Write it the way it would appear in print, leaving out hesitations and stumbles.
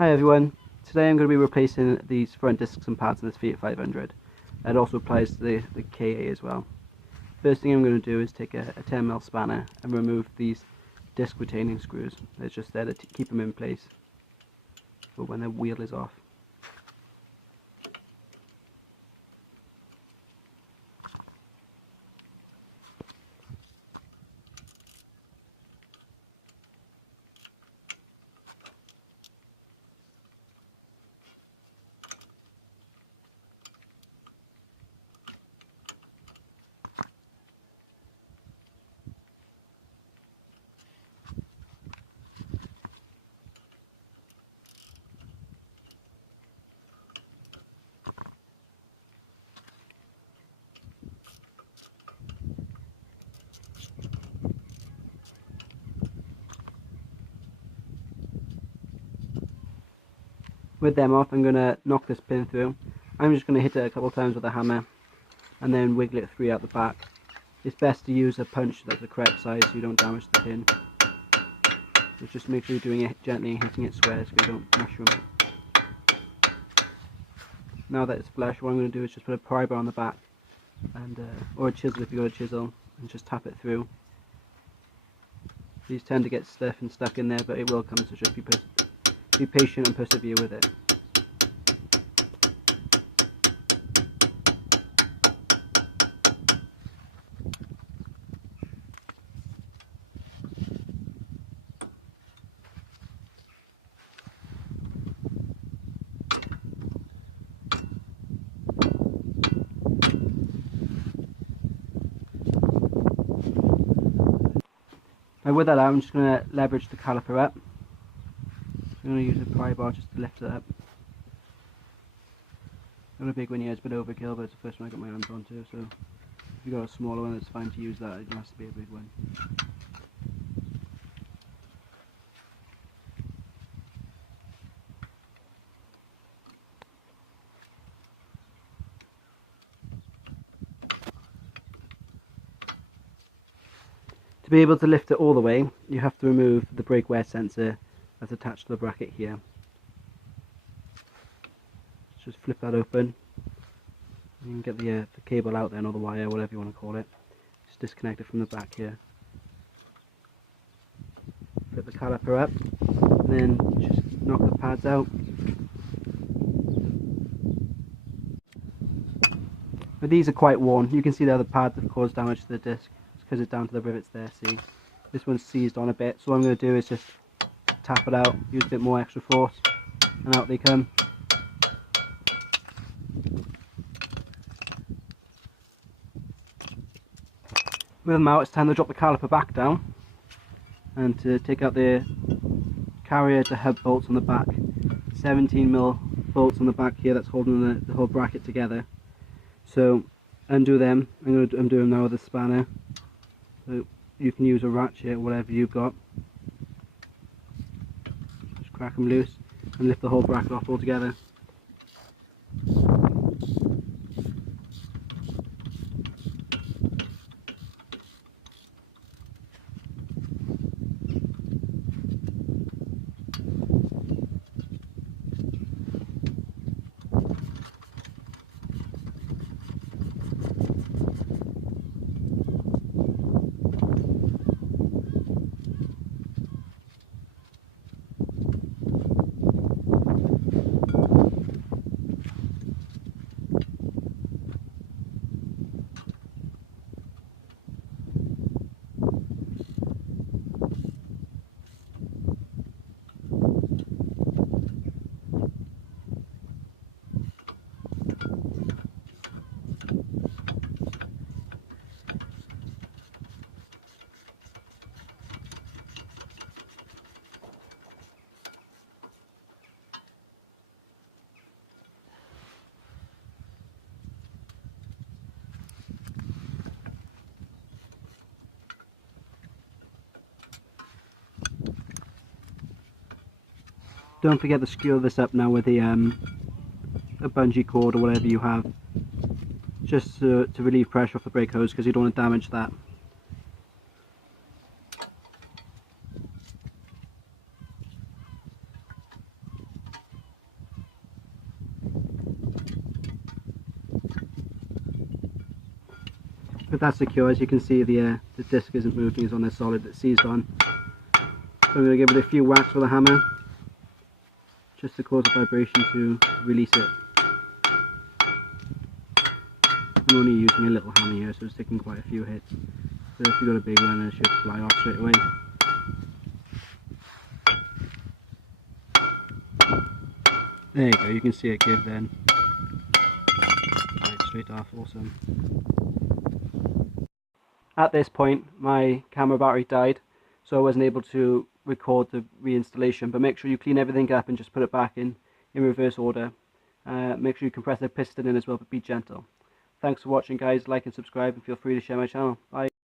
Hi everyone, today I'm going to be replacing these front discs and pads in this Fiat 500. It also applies to the KA as well. First thing I'm going to do is take a 10mm spanner and remove these disc retaining screws. They're just there to keep them in place for when the wheel is off. With them off, I'm going to knock this pin through. I'm just going to hit it a couple of times with a hammer and then wiggle it through out the back. It's best to use a punch that's the correct size so you don't damage the pin. So just make sure you're doing it gently and hitting it square so you don't mushroom it. Now that it's flush, what I'm going to do is just put a pry bar on the back, and or a chisel if you've got a chisel, and just tap it through. These tend to get stiff and stuck in there, but it will come, so just be patient and persevere with it. Now with that out, I'm just going to leverage the caliper up. I'm going to use a pry bar just to lift it up. Not a big one here, it's a bit overkill, but it's the first one I got my hands onto, so if you've got a smaller one, it's fine to use that, it has to be a big one. To be able to lift it all the way, you have to remove the brake wear sensor that's attached to the bracket here. Just flip that open. You can get the cable out then, or the wire, whatever you want to call it. Just disconnect it from the back here. Flip the caliper up, and then just knock the pads out. But these are quite worn. You can see the other pads have caused damage to the disc. It's because it's down to the rivets there, see? This one's seized on a bit, so what I'm going to do is just tap it out, use a bit more extra force, and out they come. With them out, it's time to drop the caliper back down and to take out the carrier to hub bolts on the back. 17mm bolts on the back here that's holding the whole bracket together. So undo them. I'm going to undo them now with a spanner. So you can use a ratchet, whatever you've got. Just crack them loose and lift the whole bracket off altogether. Don't forget to secure this up now with a bungee cord or whatever you have, just to relieve pressure off the brake hose, because you don't want to damage that. But that's secure. As you can see, the disc isn't moving, it's on there solid, it's seized on. So I'm going to give it a few whacks with a hammer, just to cause a vibration to release it. I'm only using a little hammer here, so it's taking quite a few hits. So if you've got a big one, it should fly off straight away. There you go, you can see it give then. Right, straight off, awesome. At this point, my camera battery died, so I wasn't able to record the reinstallation, but make sure you clean everything up and just put it back in reverse order. Make sure you compress the piston in as well, but be gentle. Thanks for watching guys, like and subscribe, and feel free to share my channel. Bye.